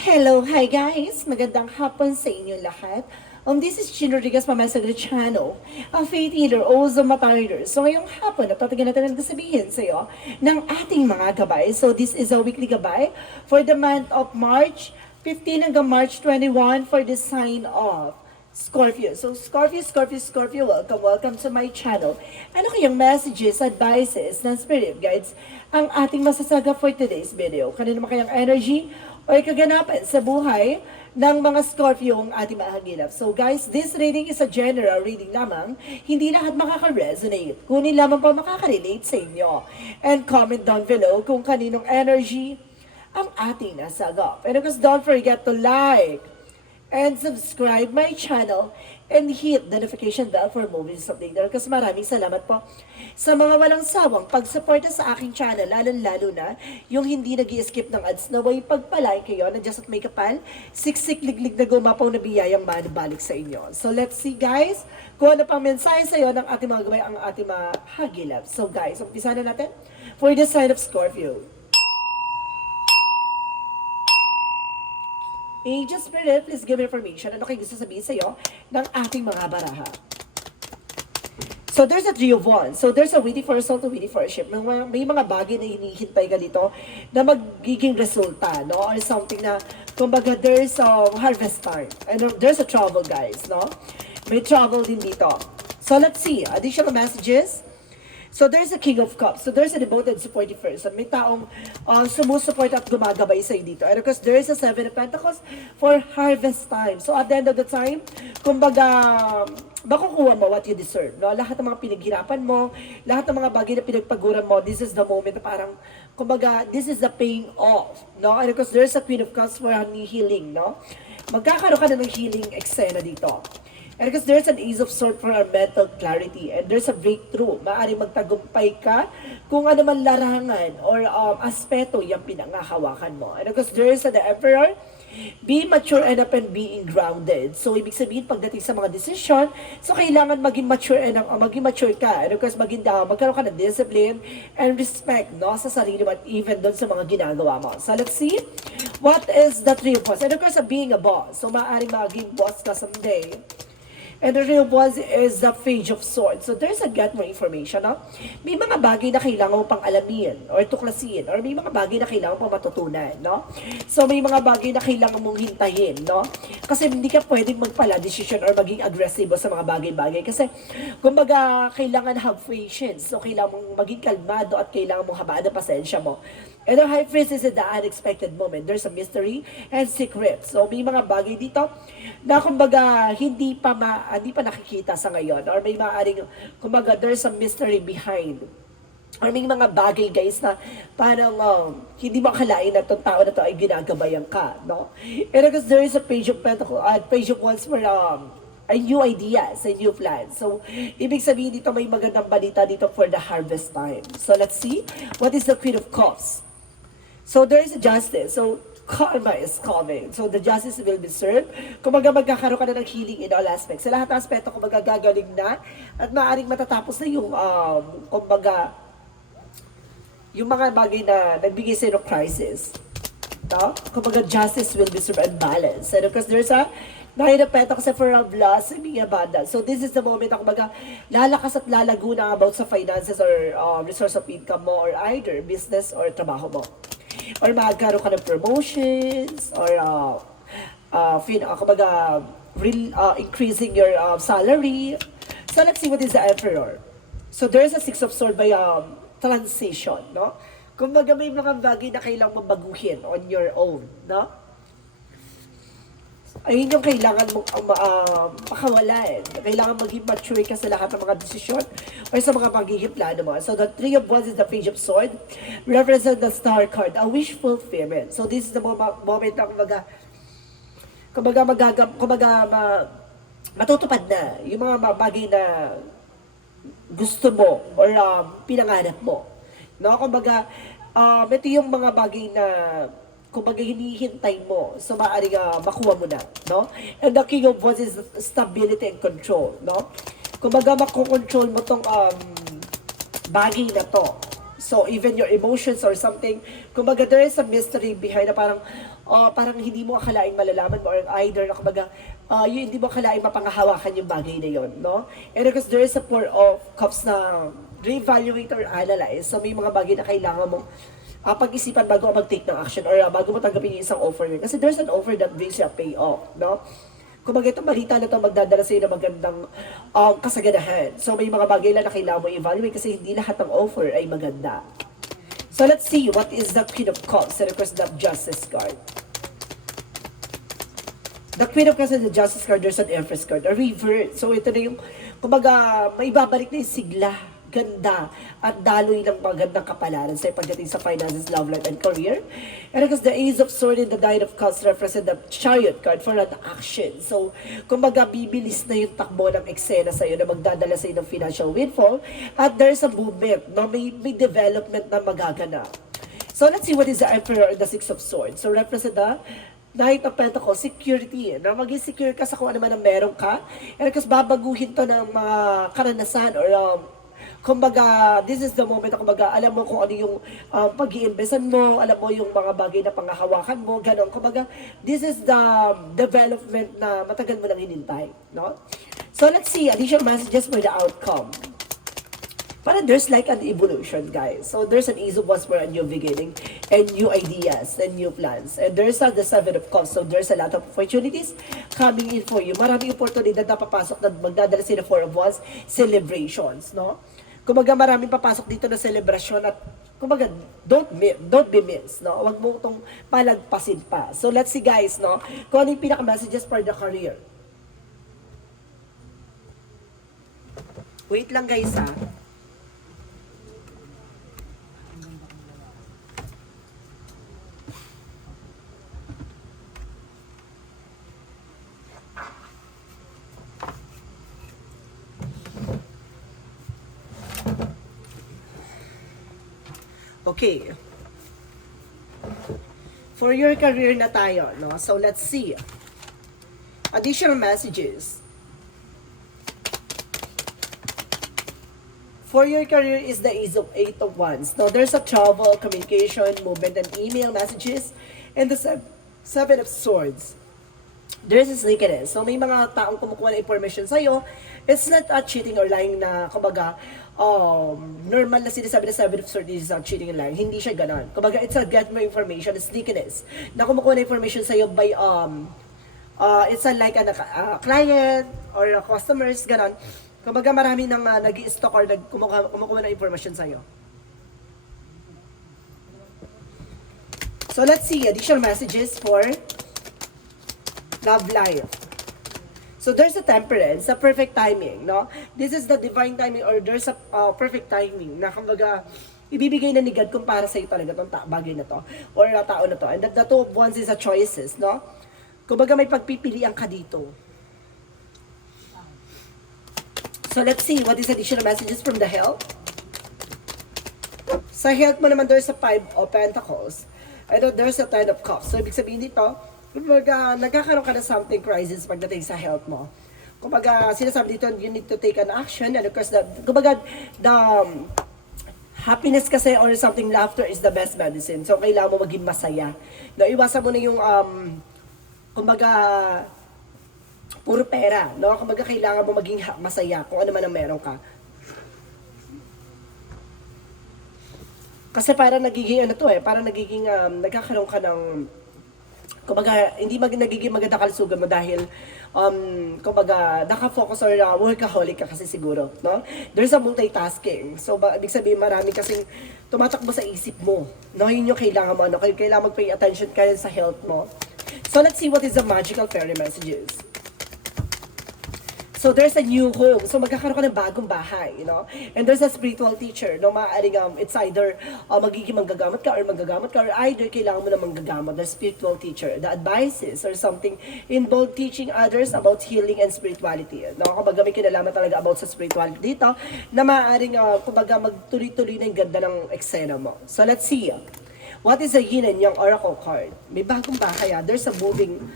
Hello, hi guys! Magandang hapon sa inyo lahat. This is Gino Rodriguez, Mama Sagre Channel, a faith healer, also matarider. So ngayong hapon, natatagyan natin ang sabihin sa iyo ng ating mga gabay. So this is a weekly gabay for the month of March 15 hanggang March 21 for the sign of Scorpio. So Scorpio, welcome to my channel. Ano kayang messages, advices, ng spirit guides ang ating masasaga for today's video? Kanino naman kayang energy o kaganapan sa buhay ng mga Scorpio ang ating mahagilap. So guys, this reading is a general reading lamang. Hindi lahat makaka-resonate. Kunin lamang po makaka-relate sa inyo. And comment down below kung kaninong energy ang ating nasagap. And of course, don't forget to like and subscribe my channel and hit the notification bell for movies updated. Kasi maraming salamat po sa mga walang sawang pagsuporta sa aking channel, lalo na yung hindi nag-i-skip ng ads na way pagpalay kayo, nandiyan sa may kapal, siksik liglig na gumapaw na biyayang manabalik sa inyo. So let's see guys, kung ano pang mensahe sa iyo ng ating mga gabay, ang ating mga hagilap. So guys, umpisa na natin for the sign of Scorpio. Angel Spirit, please give information. Ano kayo gusto sabihin sa iyo ng ating mga baraha? So there's a Three of Wands. So there's a waiting for a soul to waiting for a ship. May mga bagay na hinihintay ka dito na magiging resulta, no? Or something na, kumbaga, there's a harvest time. And there's a trouble, guys, no? May trouble din dito. So let's see. Additional messages. So there's a King of Cups. So there's a devoted supportive person. May taong sumusuport at gumagabay sa dito. And of course, there is a Seven of Pentacles for harvest time. So at the end of the time, kumbaga, makukuha mo what you deserve. No? Lahat ng mga pinaghirapan mo, lahat ng mga bagay na pinagpaguran mo, this is the moment na parang, kumbaga, this is the paying off. No? And of course, there's a Queen of Cups for healing. No? Magkakaroon ka na ng healing eksena dito. And because there's an Ace of Swords for our mental clarity and there's a breakthrough. Maaaring magtagumpay ka kung ano man larangan or aspeto yung pinangahawakan mo. And because there's the Emperor, be mature enough and being grounded. So, ibig sabihin, pagdating sa mga decision, so kailangan maging mature ka. And of course, magkaroon ka ng discipline and respect, no, sa sarili mo at even doon sa mga ginagawa mo. So, let's see. What is the Three of Wands? And of course, being a boss. So, maaaring maging boss ka someday. And the real was is the Page of Swords. So there's a get more information. No? May mga bagay na kailangan mo pang alamin or tuklasin or may mga bagay na kailangan mo matutunan. No? So may mga bagay na kailangan mong hintayin. No? Kasi hindi ka pwedeng magpala decision or maging agresibo sa mga bagay-bagay. Kasi kumbaga kailangan have patience. So kailangan mong maging kalmado at kailangan mong habaan ang pasensya mo. And the High Priestess is the unexpected moment. There's a mystery and secret. So may mga bagay dito na kumbaga hindi pa nakikita sa ngayon or may maaring kumbaga there's a mystery behind or may mga bagay guys na parang hindi mo akalain na itong tao na to ay ginagabayan ka, no? And because there is a Page of Pentacles, Page of Wands for a new ideas, a new plan. So, ibig sabihin dito may magandang balita dito for the harvest time. So, let's see. What is the Queen of Cups? So, there is a justice. So, karma is coming. So, the justice will be served. Kumbaga, magkakaroon ka na ng healing in all aspects. Sa lahat ng aspeto, kumbaga, gagaling na at maaaring matatapos na yung, kumbaga, yung mga bagay na nagbigay sa'yo ng crisis. No? Kumbaga, justice will be served and balanced. And of course, there's a Nine of Pentacles for a blossoming abundance. So, this is the moment na kumbaga, lalakas at lalago na about sa finances or resource of income mo or either business or trabaho mo. Or magkaroon ka ng promotions or kumbaga increasing your salary. So let's see what is the Emperor. So there's a Six of Swords by transition, no? Kumbaga may mga bagay na kailangan mong baguhin on your own, no? Ayun yung kailangan mong pakawalan. Kailangan maging mature ka sa lahat ng mga desisyon o sa mga magiging plano mo. So the Three of Wands is the Page of Swords, represent the Star card, a wish fulfillment. So this is the moment na matutupad na yung mga bagay na gusto mo or pinangarap mo. No? Kumbaga, ito yung mga bagay na kumbaga hinihintay mo, so maaaring makuha mo na, no? And the King of Wands is stability and control, no? Kumbaga makokontrol mo tong bagay na to, So even your emotions or something, kumbaga there is a mystery behind na parang hindi mo akalaing malalaman mo, or either na kumbaga yun, hindi mo akalaing mapangahawakan yung bagay na yun, no? And because there is a Four of Cups na reevaluate or analyze. So may mga bagay na kailangan mong pag-isipan bago mag-take ng action, or bago mo tanggapin yung isang offer yun. Kasi there's an offer that brings you a payoff, no? Kumbaga itong balita na ito magdadala sa iyo ng magandang kasaganahan. So may mga bagay lang na kailangan mo evaluate kasi hindi lahat ng offer ay maganda. So let's see what is the Queen of Cups and of course the Justice card. The Queen of Cups and the Justice card, there's an Empress card, a revert. So ito na yung, kumbaga, may babalik na yung sigla, ganda, at daloy ng magandang kapalaran sa pagdating sa finances, love life, and career. And because the Ace of Swords and the Nine of Cups represent the Chariot card for an action. So, kumbaga, bibilis na yung takbo ng eksena sa'yo na magdadala sa'yo ng financial windfall. At there's a movement, no? May development na magaganap. So, let's see what is the Emperor and the Six of Swords. So, represent the Knight of Pentacles, security. Na maging secure ka sa kung ano man ang meron ka. And because babaguhin to ng mga karanasan or kumbaga, this is the moment na kumbaga, alam mo kung ano yung pag-iimbesan mo, alam mo yung mga bagay na pangahawakan mo, gano'n. Kumbaga, this is the development na matagal mo nang hinintay, no? So, let's see, additional messages for the outcome. Parang there's like an evolution, guys. So, there's an Ace of Wands for a new beginning and new ideas and new plans. And there's the Seven of Cups. So, there's a lot of opportunities coming in for you. Maraming oportunidad na papasok na magdadala sila Four of Wands, celebrations, no? Kumbaga maraming papasok dito na celebration at kumbaga don't be missed, no? Huwag mo itong palagpasin pa. So let's see guys, no? Kung ano yung pinaka-messages for the career. Wait lang guys ha. Okay. For your career na tayo, no? So, let's see. Additional messages. For your career is the Eight of Wands. Now, there's a travel, communication, movement, and email messages. And the Seven of Swords. There's a sneakiness. So, may mga taong kumukuha ng information sa'yo. It's not cheating or lying na, kumbaga, normal na sinasabi na Seven of Swords is cheating and lying. Hindi siya ganon. Kumbaga, it's a get more information, sneakiness. Na kumukuha ng information sa'yo by, it's a like a client or a customers, ganon. Kumbaga, marami nang nag-i-stock or kumukuha ng information sa'yo. So, let's see additional messages for love life. So there's a Temperance, a perfect timing, no? This is the divine timing or there's a perfect timing na kumbaga ibibigay na ni God kung para sa'yo talaga itong bagay na to or tao na to. And the Two of Wands is a choices, no? Kumbaga may pagpipilian ka dito. So let's see what is additional messages from the health. Sa health mo naman there's a Five of Pentacles. And there's a Ten of Cups. So ibig sabihin dito, kumbaga, nagkakaroon ka na something crisis pagdating sa health mo. Kumbaga, sinasabi dito, you need to take an action. And of course, kumbaga, the happiness kasi or something, laughter is the best medicine. So, kailangan mo maging masaya. No, iwasan mo na yung, kumbaga, puro pera. No? Kumbaga, kailangan mo maging masaya kung ano man ang meron ka. Kasi parang nagiging, parang nagiging, nagkakaroon ka ng, kumbaga, hindi nagiging maganda kalusugan mo dahil, kumbaga, nakafocus or workaholic ka kasi siguro, no? There's a multitasking. So, ibig sabihin, marami kasing tumatakbo sa isip mo, no? Yun yung kailangan mo, no? Kailangan mag-pay attention ka sa health mo. So, let's see what is the magical fairy messages. So, there's a new home. So, magkakaroon ka ng bagong bahay, you know? And there's a spiritual teacher, no? Maaaring, it's either magiging manggagamot ka or either kailangan mo na manggagamot, the spiritual teacher. The advices or something involved teaching others about healing and spirituality. No? Kumbaga, may kinalaman talaga about sa spirituality dito na maaaring, kumbaga, magtuloy-tuloy na yung ganda ng eksena mo. So, let's see. What is a yin and yang oracle card? May bagong bahay, There's a moving,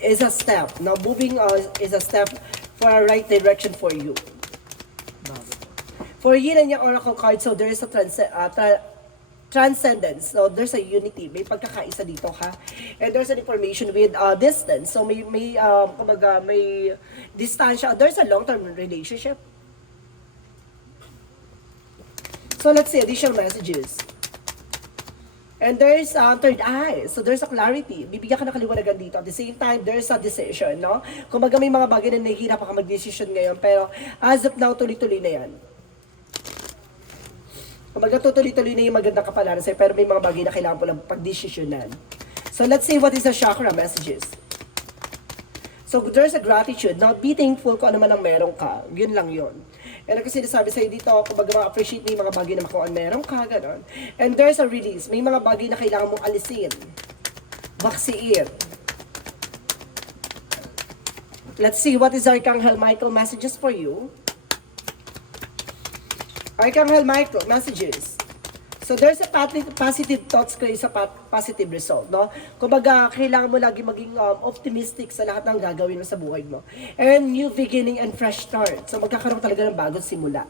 is a step. Now, moving is a step for a right direction for you. For yin and yang oracle card, so there is a transcendence. So there's a unity. May pagkakaisa dito, ha? And there's an information with distance. So kumbaga, may distansya. There's a long-term relationship. So let's see additional messages. And there's third eye. So there's a clarity. Bibigyan ka ng kaliwanagan dito. At the same time, there's a decision, no? Kung may mga bagay na nahihirap ka mag-decision ngayon, pero as of now, tuloy-tuloy na yan. Kung tutuloy-tuloy na yung magandang kapalaran sa'yo, pero may mga bagay na kailangan po lang pag-desisyonan. So let's see what is the chakra messages. So there's a gratitude. Now, be thankful kung ano man ang meron ka. Yun lang yun. And ako sinasabi sa'yo dito, kung ma-appreciate mo yung mga bagay na kung ano meron ka, gano'n. And there's a release. May mga bagay na kailangan mong alisin. Baksiin. Let's see what is Archangel Michael messages for you. Archangel Michael messages. So there's a positive thoughts kayo sa positive result, no? Kumbaga, kailangan mo lagi maging optimistic sa lahat ng gagawin mo sa buhay mo. And new beginning and fresh start. So magkakaroon talaga ng bagong simula.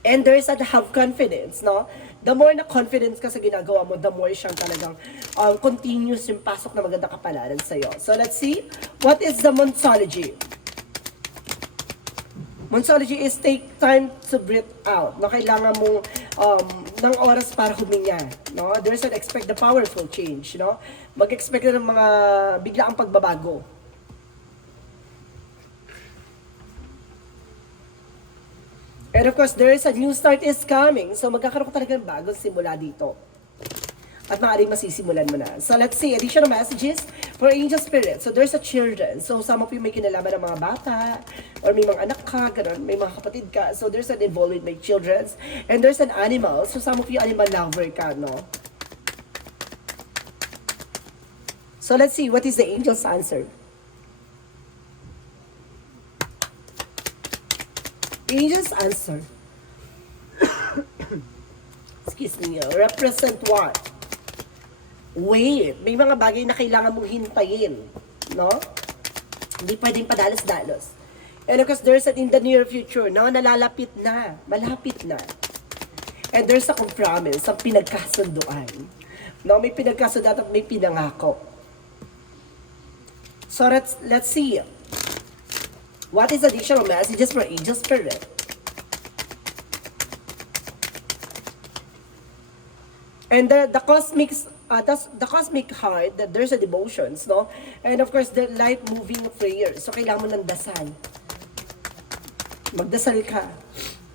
And there's that have confidence, no? The more na confidence ka sa ginagawa mo, the more siyang talagang continuous yung pasok na maganda kapalaran sa'yo. So let's see, what is the Monsology? Monsology is take time to breathe out. No, kailangan mong ng oras para huminga. No? There's an expect the powerful change. No? Mag-expect na ng mga biglaang pagbabago. And of course, there is a new start is coming. So magkakaroon ka talaga ng bagong simula dito. At maaaring masisimulan mo na. So let's see, additional messages for angel spirit. So there's a children. So some of you may kinalaman ng mga bata, or may mga anak ka, ganun, may mga kapatid ka. So there's an involvement with children. And there's an animal. So some of you animal lover ka, no? So let's see, what is the angel's answer? Angel's answer. Excuse me, represent what? Wait, may mga bagay na kailangan mong hintayin, no? Hindi pwedeng padalos-dalos. And of course, there's an in the near future, no? Nalalapit na, malapit na. And there's a compromise, ang pinagkasunduan. No, may pinagkasunduan at may pinangako. So let's see. What is additional messages for angel spirit? And the cosmic heart, there's a devotions, no? And of course, the life-moving prayer. So, kailangan mo ng dasal. Magdasal ka.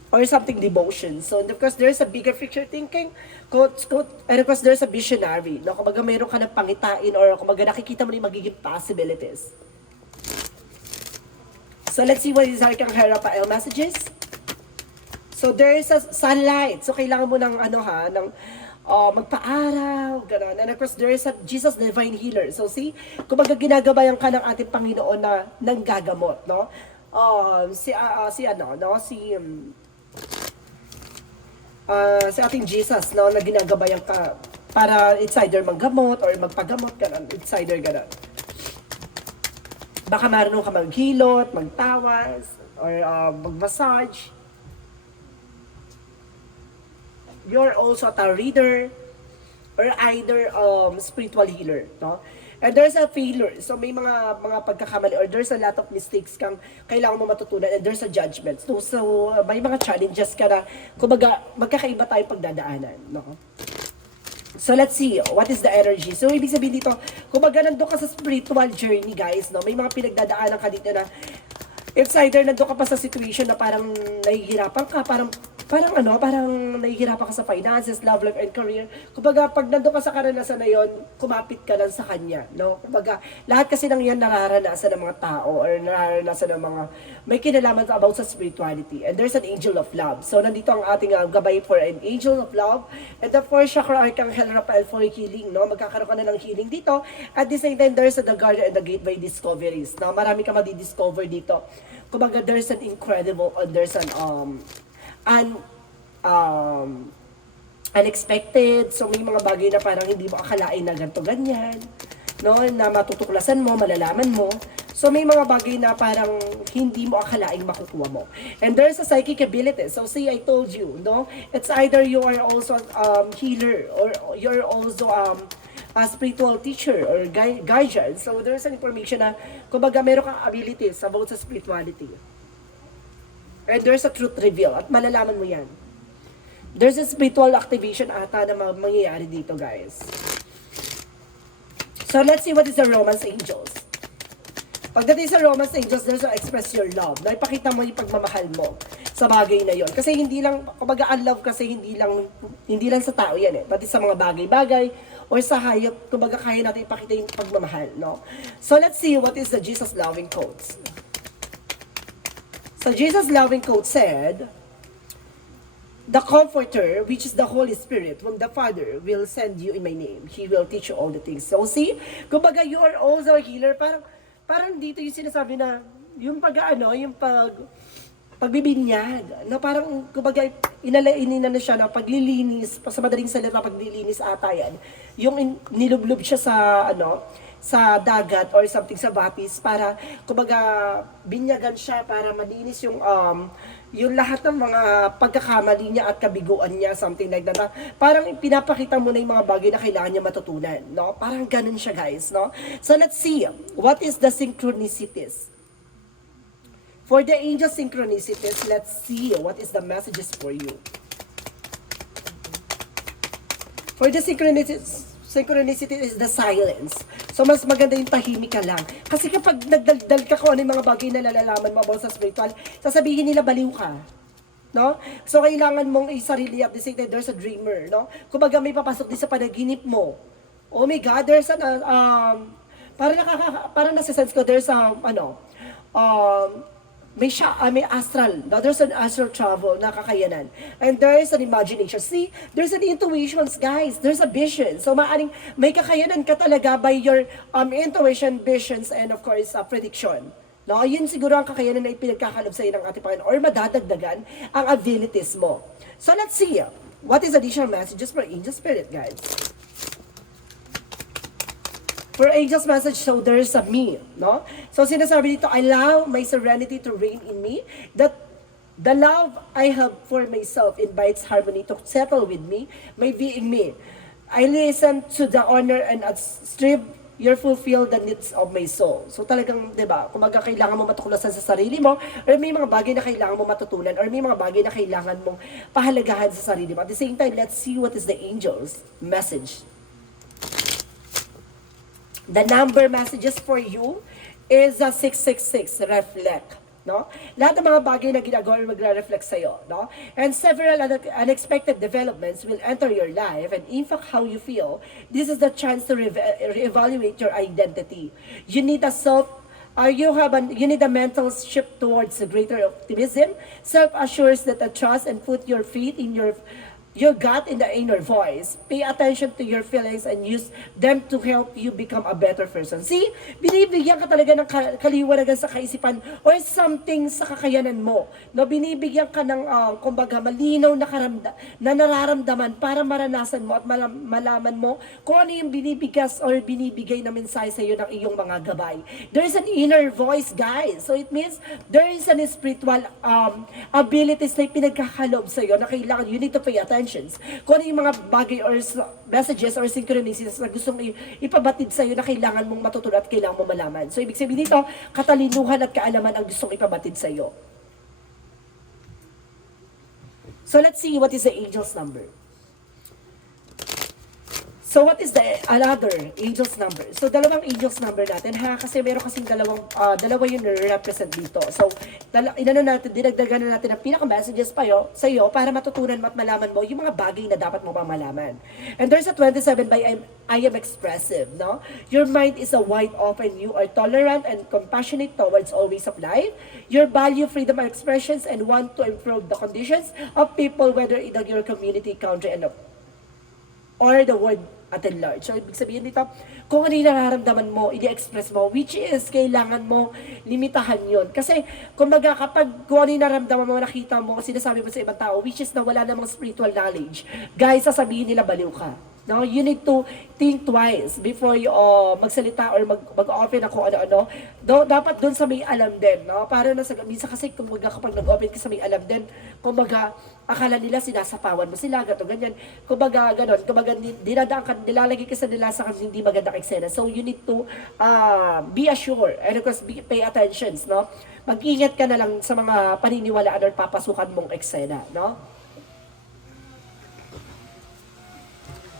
Or something devotion. So, and of course, there's a bigger picture thinking. And of course, there's a visionary. No? Kumbaga, mayroon ka ng pangitain or kumbaga, nakikita mo na yung magiging possibilities. So, let's see what is Archangel Raphael messages. So, there is a sunlight. So, kailangan mo ng magpa-araw, gano'n. And of course, there is a Jesus Divine Healer. So see, kumbaga ginagabayan ka ng ating Panginoon na nanggagamot, no? Si ating Jesus, no, na ginagabayan ka para it's either manggamot or magpagamot, gano'n. It's either gano'n. Baka marunong ka maghilot, magtawas, or mag-massage. You're also a tarot reader or either spiritual healer, no? And there's a failure. So may mga pagkakamali or there's a lot of mistakes kang kailangan mo matutunan and there's a judgment. So may mga challenges ka na kumbaga magkakaiba tayong pagdadaanan, no? So let's see, what is the energy? So ibig sabihin dito, kumbaga nandun ka sa spiritual journey, guys, no? May mga pinagdadaanan ka dito na it's either nandun ka pa sa situation na parang nahihirapan ka, parang nahihirapan ka sa finances, love life, and career. Kumbaga, pag nandun ka sa karanasan na yon, kumapit ka lang sa kanya, no? Kumbaga, lahat kasi ng yan nararanasan ng mga tao or nararanasan ng mga may kinalaman about sa spirituality. And there's an angel of love. So, nandito ang ating gabay for an angel of love. And the fourth chakra, Archangel Raphael for healing, no? Magkakaroon ka na ng healing dito. At the same time, there's the guardian and the gateway discoveries. No? Marami ka madidiscover dito. Kumbaga, there's an incredible, there's an unexpected. So may mga bagay na parang hindi mo akalain na ganito ganyan, no, na matutuklasan mo, malalaman mo. So may mga bagay na parang hindi mo akalaing makukuha mo. And there's a psychic ability. So see, I told you, no? It's either you are also healer or you're also a spiritual teacher or guardian. So there's an information na kumbaga meron kang abilities about sa spirituality. And there's a truth reveal at malalaman mo yan. There's a spiritual activation ata na mangyayari dito, guys. So let's see what is the Romance Angels. Pagdating sa Romance Angels, there's a express your love. Na ipakita mo yung pagmamahal mo sa bagay na yon. Kasi hindi lang, kumbaga ang love kasi hindi lang sa tao yan eh. Pati sa mga bagay-bagay or sa hayop, kumbaga kaya natin ipakita yung pagmamahal, no? So let's see what is the Jesus loving quotes. So Jesus loving quote said, "The Comforter, which is the Holy Spirit, whom the Father will send you in my name, He will teach you all the things." So see, kumbaga you are also a healer. Parang dito yung sinasabi na, yung pagbibinyag, no, parang kumbaga inina na siya na paglilinis, sa madaling salita paglilinis ata yan. Yung nilublob siya sa dagat or something sa bapis para kumbaga binyagan siya para malinis yung lahat ng mga pagkakamali niya at kabiguan niya, something like that. Parang pinapakita mo na yung mga bagay na kailangan niya matutunan, no? Parang ganun siya, guys, no? So let's see, what is the synchronicities? For the angel synchronicities, let's see what is the messages for you. For the synchronicity is the silence. So, mas maganda yung tahimik ka lang. Kasi kapag nagdaldal ka kung ano yung mga bagay na nalalaman mo about sa spiritual, sasabihin nila baliw ka. No? So, kailangan mong isarili at the same time, there's a dreamer. No? Kumbaga may papasok din sa panaginip mo. Oh my God, there's parang nasa-sense ko, there's may astral. No? There's an astral travel na kakayanan. And there's an imagination. See, there's an intuitions, guys. There's a vision. So, maaring may kakayanan ka talaga by your intuition, visions, and of course, prediction. No? Yun siguro ang kakayanan na ipinagkakalob sa'yo ng ating Panginoon or madadagdagan ang abilities mo. So, let's see. What is additional messages for angel spirit, guys? For angel's message, so there's a me, no? So sinasabi dito, I allow my serenity to reign in me, that the love I have for myself invites harmony to settle with me, my being me. I listen to the honor and strive your fulfill the needs of my soul. So talagang, di ba, kumaga kailangan mo matuklasan sa sarili mo, or may mga bagay na kailangan mo matutunan, or may mga bagay na kailangan mong pahalagahan sa sarili mo. At the same time, let's see what is the angel's message. The number messages for you is 666, reflect, no? Lahat ng mga bagay na ginagawa magre-reflect sa'yo, no? And several unexpected developments will enter your life and impact how you feel. This is the chance to reevaluate your identity. You need you need a mental shift towards a greater optimism, self-assurance that a trust and put your faith in your gut in the inner voice. Pay attention to your feelings and use them to help you become a better person. See, binibigyan ka talaga ng kaliwanagan sa kaisipan or something sa kakayanan mo. No, binibigyan ka ng kumbaga malinaw na nararamdaman para maranasan mo at malaman mo kung ano yung binibigas or binibigay na mensahe sa iyo ng iyong mga gabay. There is an inner voice, guys. So it means there is an spiritual abilities na pinagkakalob sa iyo na kailangan you need to pay attention. Kung ano yung mga bagay or messages or synchronicities na gustong ipabatid sa iyo na kailangan mong matutunan at kailangan mong malaman. So, ibig sabihin dito, katalinuhan at kaalaman ang gustong ipabatid sa iyo. So, let's see what is the angel's number. So, what is the another angel's number? So, dalawang angel's number natin, ha? Kasi meron kasing dalawa yung represent dito. So, dinagdagan na natin ang pinaka-messages sa iyo para matutunan mo at malaman mo yung mga bagay na dapat mo pang malaman. And there's a 27 by I am expressive, no? Your mind is a wide open. You are tolerant and compassionate towards all ways of life. You value freedom of expressions and want to improve the conditions of people, whether in your community, country, or the world at large. So, ibig sabihin dito, kung ano yung nararamdaman mo, i-express mo, which is, kailangan mo limitahan yun. Kasi, kumbaga, kapag kung ano yung nararamdaman mo, nakita mo, sinasabi mo sa ibang tao, which is na wala namang spiritual knowledge, guys, sasabihin nila baliw ka. No, you need to think twice before you magsalita or mag-open ako ano-ano. Dapat doon sa may alam din, no? Para na sa minsan kasi kapag nag-open ka sa may alam din, kumbaga akala nila sinasapawan mo sila, gato ganyan. Kumbaga ganon, kumbaga dinadaan ka, nilalagay ka sa nila sa hindi magandang eksena. So you need to be assured and of course pay attention, no? Mag-ingat ka na lang sa mga paniniwalaan or papasukan mong eksena, no?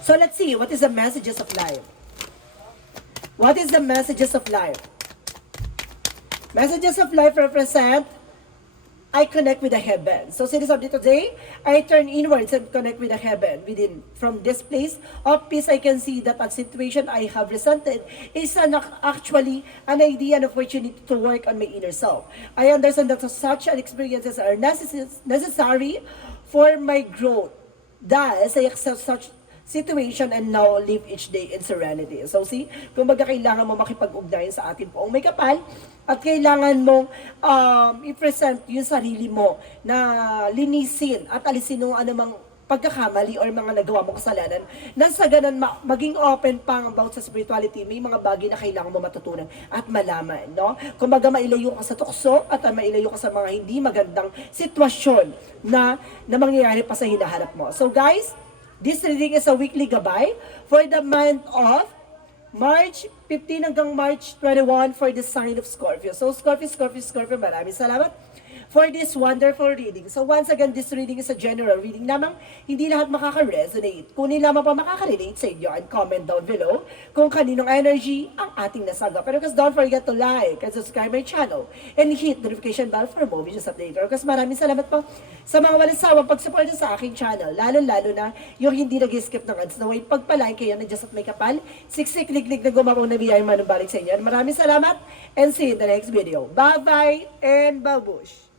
So let's see, what is the messages of life? What is the messages of life? Messages of life represent, I connect with the heaven. So sinasabi today, I turn inwards and connect with the heaven within. From this place of peace, I can see that a situation I have resented is actually an idea and opportunity to work on my inner self. I understand that such an experiences are necessary for my growth. Thus, I accept such situation and now live each day in serenity. So see, kumbaga kailangan mo makipag-ugnayan sa atin poong may kapal at kailangan mong i-present yung sarili mo na linisin at alisin yung anumang pagkakamali or mga nagawa mong kasalanan na sa ganun maging open pang about sa spirituality. May mga bagay na kailangan mo matutunan at malaman, no? Kumbaga mailayo ka sa tukso at mailayo ka sa mga hindi magandang sitwasyon na mangyayari pa sa hinaharap mo. So guys, this reading is a weekly gabay for the month of March 15 hanggang March 21 for the sign of Scorpio. So Scorpio, maraming salamat for this wonderful reading. So once again, this reading is a general reading lamang. Hindi lahat makaka-resonate. Kunin lamang pa makaka-relate sa inyo and comment down below kung kaninong energy ang ating nasaga. Pero kasi don't forget to like and subscribe my channel and hit the notification bell for more videos update. Kasi maraming salamat po sa mga walang sawang pag-support sa aking channel. Lalo na yung hindi nag-skip ng ads na way. Pagpalike kayo na Diyos at may kapal, siksik-lig-lig na gumamang na biyayang manumbalik sa inyo. Maraming salamat and see you in the next video. Bye-bye and babush!